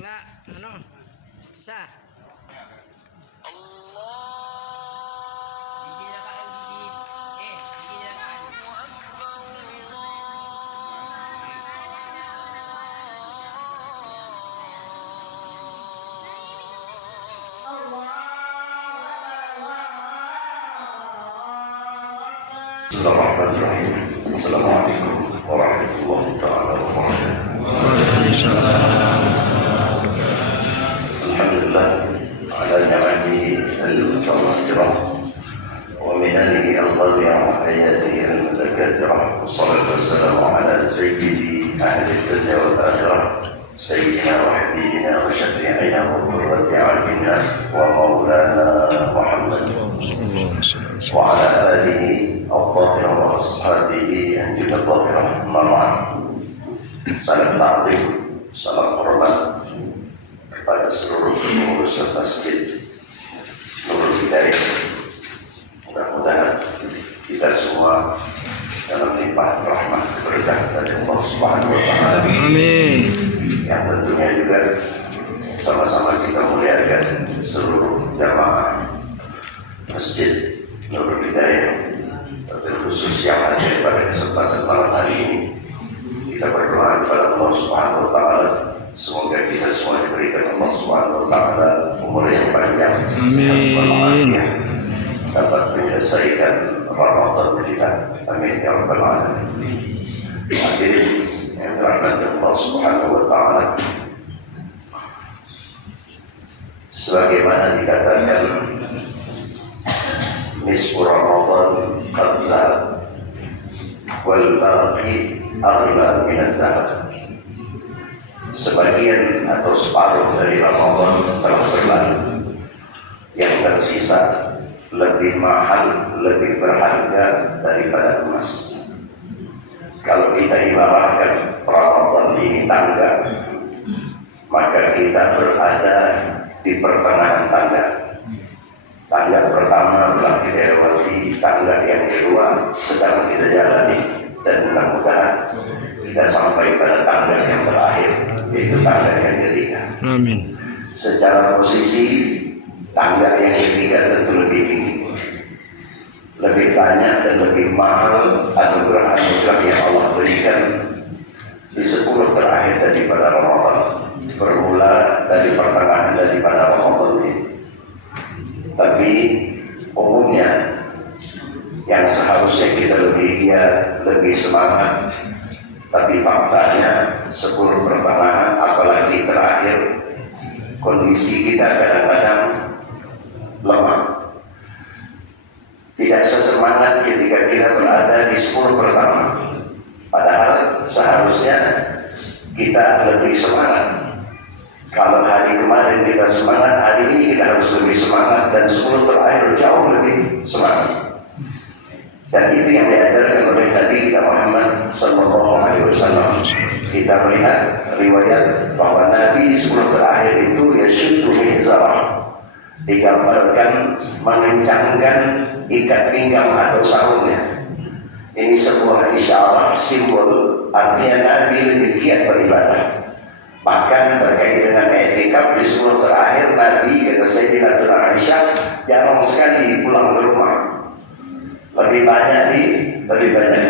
Wala, ano? Bisa. Bismillahirrahmanirrahim. Assalamualaikum warahmatullahi taala wabarakatuh. Waalaikumsalam. Alhamdulillah ala ni'matihi al-mutawattirah wa minanihi al-ghaliyyah wa ayatihi al-mutakathirah. Wassalatu wassalamu ala sayyidi ahli dunya wal akhirah sayyidina wa habibina wa syafi'ina wa qurrati a'yunina wa maulana Muhammad wa ala alihi al-tahirah wa ashabihi yang juga tahirah. Salam ta'zim, salam hormat kepada seluruh pengurus masjid Nurul Hidayah. Mudah-mudahan kita semua dalam limpahan rahmat berkah dari Allah Subhanahu wa taala. Amin. Yang tentunya juga sama-sama kita muliakan seluruh jamaah masjid Nurul Hidayah, terkhusus yang hadir pada kesempatan malam hari ini. Kita berdoa kepada Allah Subhanahu wa taala semoga kita semua diberikan Allah Subhanahu wa taala umur yang panjang, Amin. dapat menyelesaikan Ramadan kita. Amin ya rabbal alamin. Hadirin yang dirahmati Allah Subhanahu wa taala, sebagaimana dikatakan nisfu Ramadan qabla wal baqi aghla min al-dhahab. Sebagian atau separuh dari Ramadan telah berlalu, yang tersisa lebih mahal, lebih berharga daripada emas. Kalau kita ibaratkan Ramadan ini tangga, maka kita berada di pertengahan tangga. Tangga pertama telah kita lewati, tangga yang kedua sedang kita jalani, dan mudah-mudahan kita sampai pada tangga yang terakhir, yaitu tangga yang ketiga. Amin. Secara posisi tangga yang ketiga tentu lebih tinggi, lebih banyak dan lebih mahal anugerah-anugerah yang Allah berikan di 10 terakhir daripada Ramadan, bermula dari pertengahan daripada Ramadan ini. Tapi umumnya yang seharusnya kita lebih giat, lebih semangat, tapi faktanya 10 pertengahan apalagi terakhir, kondisi kita kadang-kadang lemah, tidak sesemangat ketika kita berada di 10 pertama. Padahal seharusnya kita lebih semangat. Kalau hari kemarin kita semangat, hari ini kita harus lebih semangat, dan 10 terakhir jauh lebih semangat. Dan itu yang diajarkan oleh Nabi kita Muhammad Sallallahu Alaihi Wasallam. Kita melihat riwayat bahwa Nabi 10 terakhir itu yasyuddu mizarah, digambarkan mengencangkan ikat pinggang atau sarungnya. Ini sebuah isyarat, simbol, artinya Nabi lebih giat beribadah. Bahkan terkait dengan etikaf di 10 terakhir, Nabi, kata Sayyidatina Aisyah, jarang sekali pulang ke rumah, lebih banyak di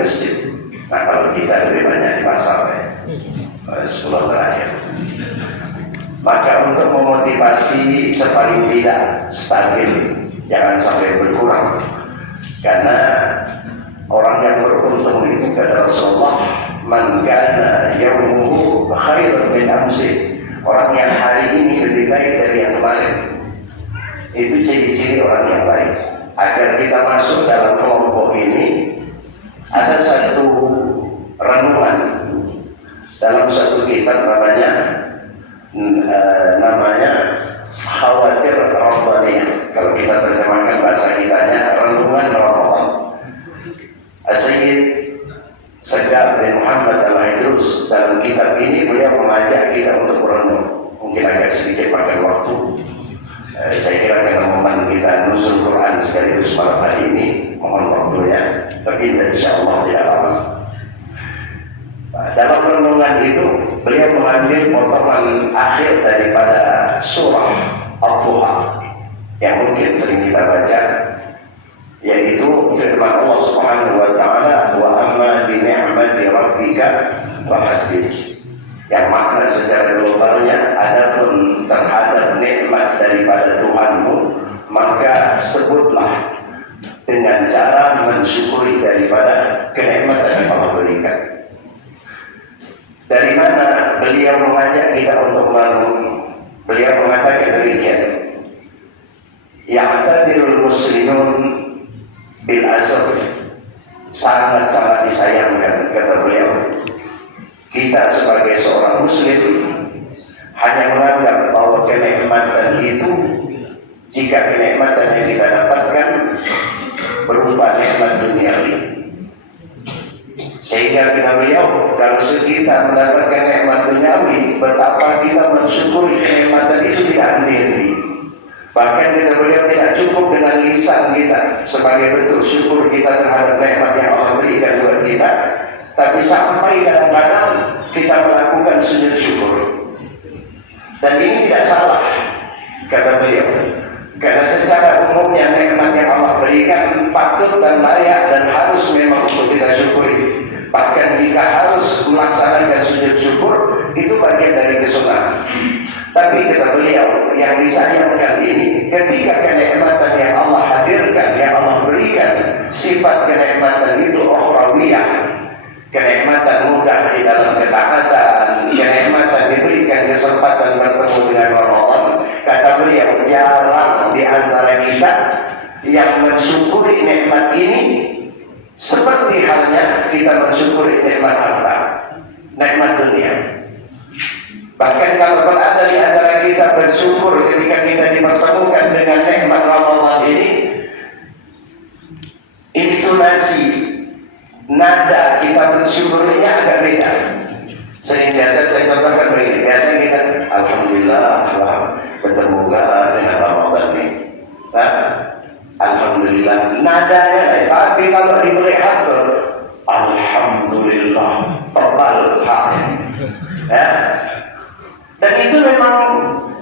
masjid. Nah, kalau kita lebih banyak di pasar ya, 10 terakhir. Maka untuk memotivasi sepaling tidak stabil, jangan sampai berkurang, karena orang yang beruntung itu kata Rasulullah, man kana yaumuhu khairan min amsi, orang yang hari ini lebih baik dari yang kemarin. Itu ciri-ciri orang yang baik. Agar kita masuk dalam kelompok ini, ada satu renungan dalam satu kitab namanya Khawatir Rabbaniyah. Kalau kita terjemahkan bahasa kitanya, renungan Ramadan. Sayyid Segar bin Muhammad Al-Idrus dalam kitab ini beliau mengajak kita untuk merenung. Mungkin agak sedikit makan waktu. Saya kira karena momen kita nuzul Quran sekaligus malam hari ini, mohon waktunya, tapi insya Allah tidak lama. Dalam renungan itu beliau mengambil potongan akhir daripada surah Al-Duha yang mungkin sering kita baca, yaitu firman Allah Subhanahu wa taala, wa amma bi ni'mati rabbika fahaddits, yang makna secara globalnya, adapun terhadap nikmat daripada Tuhanmu maka sebutlah dengan cara mensyukuri daripada kenikmatan yang Allah berikan. Dari mana beliau mengajak kita untuk merenung? Beliau mengatakan demikian, ya'tadirul muslimun bil asaf, sangat-sangat disayangkan, kata beliau, kita sebagai seorang muslim hanya menganggap bahwa kenikmatan itu, jika kenikmatan yang kita dapatkan berupa nikmat duniawi, sehingga kita beliau kalau kita mendapatkan nikmat duniawi, betapa kita mensyukuri kenikmatan itu tidak henti-henti. Bahkan kita beliau tidak cukup dengan lisan kita sebagai bentuk syukur kita terhadap nikmat yang Allah berikan buat kita, tapi sampai kadang-kadang kita melakukan sujud syukur. Dan ini tidak salah, kata beliau, karena secara umumnya nikmat yang Allah berikan patut dan layak dan harus memang untuk kita syukuri. Bahkan jika harus melaksanakan sujud syukur, itu bagian dari kesunahan. Tapi kata beliau, yang disayangkan ini, ketika kenikmatan yang Allah hadirkan, yang Allah berikan, sifat kenikmatan itu ukhrawiyah, kenikmatan mudah di dalam ketaatan, kenikmatan diberikan kesempatan bertemu dengan Ramadan, kata beliau, jarang di antara kita yang mensyukuri nikmat ini seperti halnya kita mensyukuri nikmat harta, nikmat dunia. Bahkan kalau berada di antara kita bersyukur ketika kita dipertemukan dengan nikmat Ramadan ini, intonasi, nada kita bersyukurinya agak beda. Sering biasa saya contohkan begini, biasa kita alhamdulillah bertemu dengan Ramadan ini. Alhamdulillah, nadanya lain. Tapi kalau dilihat alhamdulillah, tebal haknya. Ya. Dan itu memang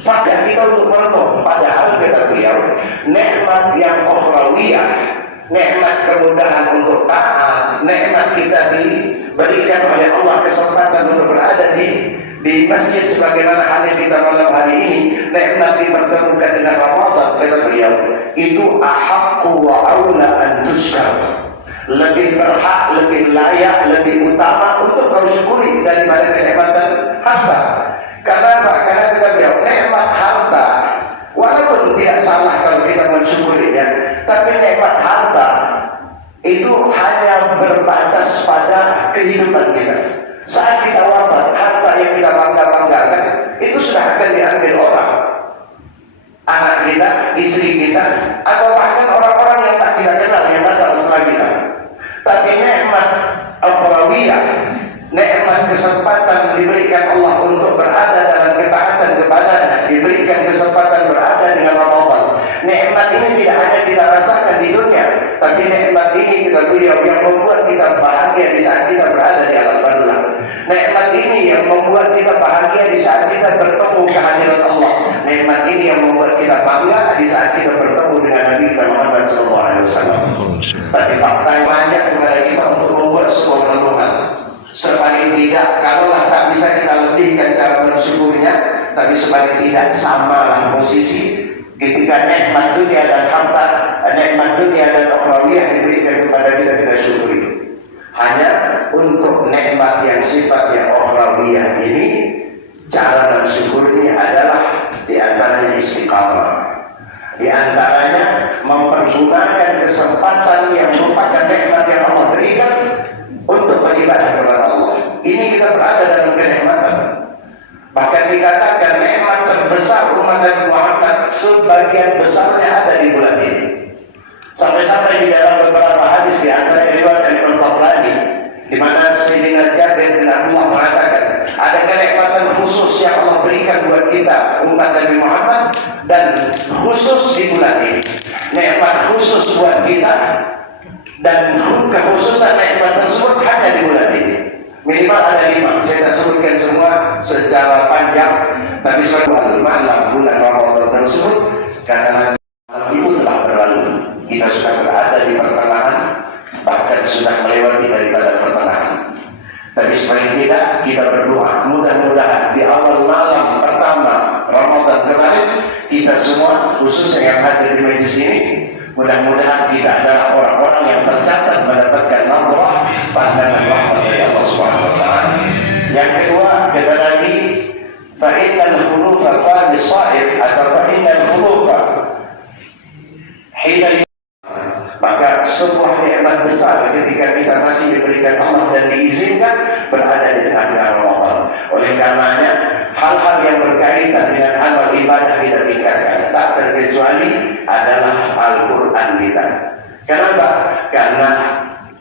fakta kita untuk merenung. Padahal kata beliau, nikmat yang ukhrawiyah, nikmat kemudahan untuk taat, nikmat kita diberikan oleh Allah kesempatan untuk berada di masjid sebagaimana hari kita malam hari ini, nikmat dipertemukan dengan Ramadan, kata beliau, itu ahaqqu wa aula an tusykar, lebih berhak, lebih layak, lebih utama untuk kau syukuri daripada kenikmatan harta. Kenapa? Karena kata beliau, nikmat harta walaupun tidak salah kalau kita mensyukurinya, tapi nikmat harta itu hanya berbatas pada kehidupan kita. Saat kita wafat, harta yang kita bangga-banggakan itu sudah akan diambil orang, anak kita, istri kita, atau bahkan orang-orang yang tak kita kenal yang datang setelah kita. Tapi nikmat al-Qurawiyah, nikmat kesempatan diberikan Allah untuk berada dalam ketaatan kepadanya, diberikan kesempatan berada dengan Ramadan. Nikmat ini tidak hanya kita rasakan di dunia, tapi nikmat ini kita beliau yang membuat kita bahagia di saat kita berada di alam barzakh. Nikmat ini yang membuat kita bahagia di saat kita bertemu kehadiran Allah. Nikmat ini yang membuat kita bangga di saat kita bertemu dengan Nabi Muhammad SAW. Tapi fakta yang mengajak kepada kita untuk membuat sebuah renungan. Sepaling tidak, kalaulah tak bisa kita lebihkan cara bersyukurnya, tapi sepaling tidak samalah posisi ketika nikmat dunia dan harta, nikmat dunia dan ukhrawiyah diberikan kepada kita, kita syukuri. Hanya untuk nikmat yang sifatnya ukhrawiyah ini, cara mensyukurinya adalah diantaranya istiqamah, diantaranya mempergunakan kesempatan yang merupakan nikmat yang Allah berikan untuk beribadah kepada Allah. Ini kita berada dalam kenikmatan. Bahkan dikatakan nikmat terbesar umat Nabi Muhammad sebagian besarnya ada di bulan ini. Sampai-sampai di dalam beberapa hadis, di antara riwayat Imam Tabrani, di mana Sayyidina Jabir bin Abdullah mengatakan ada kenikmatan khusus yang Allah berikan buat kita umat Nabi Muhammad dan khusus di bulan ini. Nikmat khusus buat kita dan kekhususan nikmat tersebut hanya di bulan ini. Minimal ada sudah melewati daripada pertengahan. Tapi paling tidak kita berdoa mudah-mudahan di awal malam pertama Ramadan kemarin kita semua khususnya yang hadir di majelis ini mudah-mudahan kita adalah orang-orang yang tercatat mendapatkan nazarah pandangan rahmat dari Allah Subhanahu wa taala. Yang kedua kata Nabi fa innal khulufa qadis-sha'ib atau fa innal khulufa hina, maka sebuah nikmat besar ketika kita masih diberikan Allah dan diizinkan berada di tengah-tengah Ramadan. Oleh karenanya hal-hal yang berkaitan dengan amal ibadah kita tingkatkan, tak terkecuali adalah Al-Quran kita. Kenapa? Karena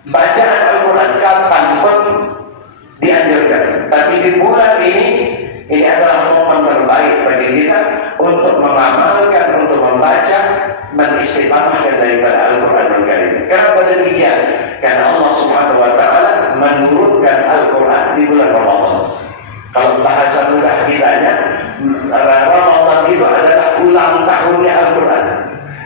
bacaan Al-Quran kapan pun dianjurkan. Tapi di bulan ini adalah momen terbaik bagi kita untuk mengamalkan, untuk membaca, mengistiqamahkan daripada Al-Quran Al-Karim. Kenapa demikian? Karena Allah Subhanahu wa taala menurunkan Al-Quran di bulan Ramadan. Kalau bahasa mudah kitanya, Ramadan itu adalah ulang tahunnya Al-Quran.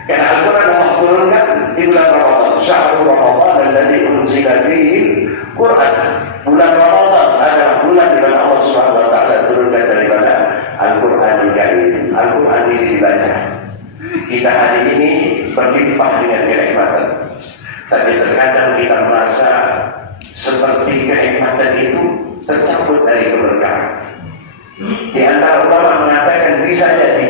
Karena Al-Quran Allah turunkan di bulan Ramadan. Syahrul Ramadan alladzi unzila fihi Quran. Bulan Ramadan adalah bulan di mana Allah Subhanahu wa taala turunkan daripada Al-Quran Al-Karim. Al-Quran ini dibaca. Kita hari ini berlimpah dengan kenikmatan. Tapi terkadang kita merasa seperti kenikmatan itu tercabut dari keberkahan. Di antara ulama mengatakan bisa jadi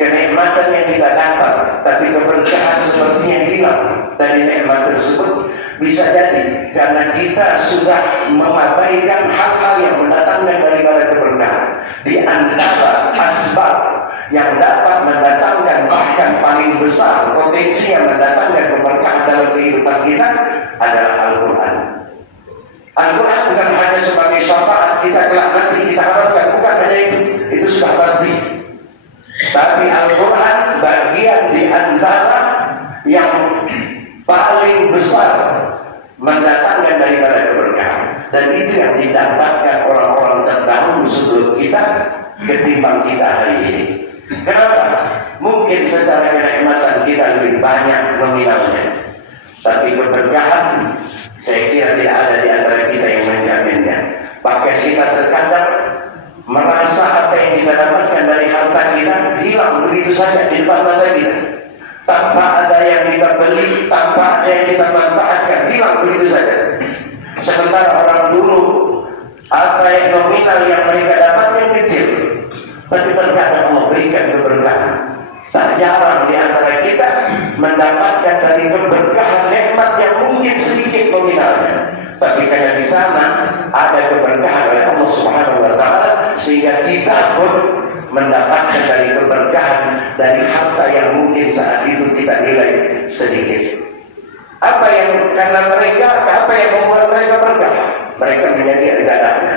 kenikmatan yang kita dapat, tapi keberkahan sepertinya hilang dari nikmat tersebut. Bisa jadi karena kita sudah mengabaikan hal-hal yang mendatangkan daripada keberkahan. Di antara asbab yang dapat mendatangkan bahkan paling besar potensi yang mendatangkan keberkahan dalam kehidupan kita adalah Al-Quran. Al-Quran bukan hanya sebagai syafaat kita kelak nanti kita harapkan, bukan hanya itu sudah pasti. Tapi Al-Quran bagian di antara yang paling besar mendatangkan daripada keberkahan, dan itu yang didapatkan orang-orang terdahulu sebelum kita ketimbang kita hari ini. Kenapa? Mungkin secara kenikmatan kita lebih banyak nominalnya, tapi keberkahan saya kira tidak ada di antara kita yang menjaminnya. Bahkan kita terkadang merasa apa yang kita dapatkan dari harta kita hilang begitu saja di depan mata kita, tanpa ada yang kita beli, tanpa ada yang kita manfaatkan, hilang begitu saja. Sementara orang dulu apa yang nominal yang mereka dapatkan kecil, tapi terkadang Allah berikan keberkahan. Tak jarang di antara kita mendapatkan dari keberkahan nikmat yang mungkin sedikit nominalnya, tapi karena di sana ada keberkahan oleh Allah Subhanahu wa taala sehingga kita pun mendapatkan dari keberkahan dari harta yang mungkin saat itu kita nilai sedikit. Apa yang membuat mereka berkah? Mereka menjadi ibadahnya.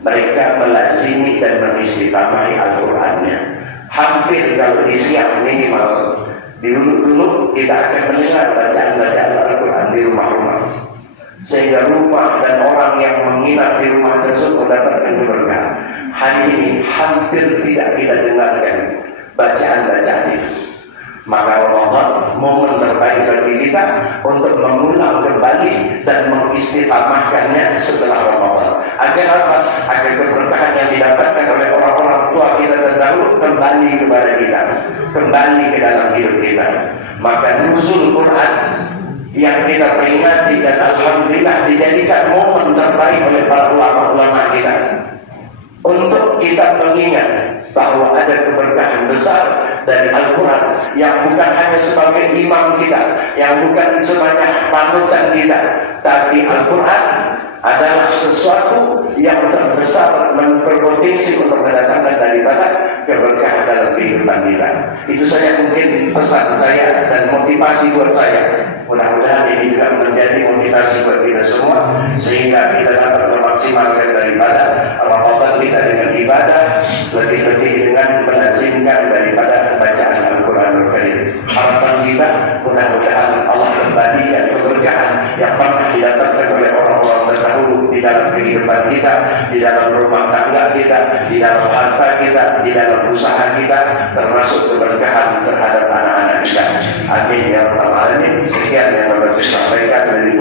Mereka melazimi dan mengistiqamahi Al-Qur'annya. Hampir kalau di siang minimal dulu kita akan mendengar bacaan-bacaan Al-Quran di rumah-rumah, sehingga rumah dan orang yang menginap di rumah tersebut mendapatkan keberkahan. Hari ini hampir tidak kita dengarkan bacaan-bacaan itu. Maka Ramadan momen terbaik bagi kita untuk mengulang kembali dan mengistiqamahkannya setelah Ramadan. Agar apa? Agar keberkahan yang didapatkan oleh orang-orang tua kita terdahulu kembali kepada kita, kembali ke dalam hidup kita. Maka nuzul Quran yang kita peringati dan alhamdulillah dijadikan momen terbaik oleh para ulama-ulama kita untuk kita mengingat bahwa ada keberkahan besar dari Al-Quran yang bukan hanya sebagai imam kita, yang bukan sebanyak panutan kita, tapi Al-Quran adalah sesuatu yang terbesar berpotensi untuk mendatangkan daripada keberkahan dalam kehidupan kita. Itu saja mungkin pesan saya dan motivasi buat saya. Mudah-mudahan ini juga menjadi motivasi buat kita semua sehingga kita dapat memaksimalkan daripada Ramadan kita dengan ibadah, lebih-lebih dengan melazimkan daripada bacaan Al-Quran Al-Karim. Harapan kita mudah-mudahan Allah kembalikan keberkahan yang pernah didapatkan oleh orang-orang terdahulu di dalam kehidupan kita, di dalam rumah tangga kita, di dalam harta kita, di dalam usaha kita, termasuk keberkahan terhadap anak-anak kita. Amin ya rabbal alamin. Sekian yang dapat saya sampaikan dari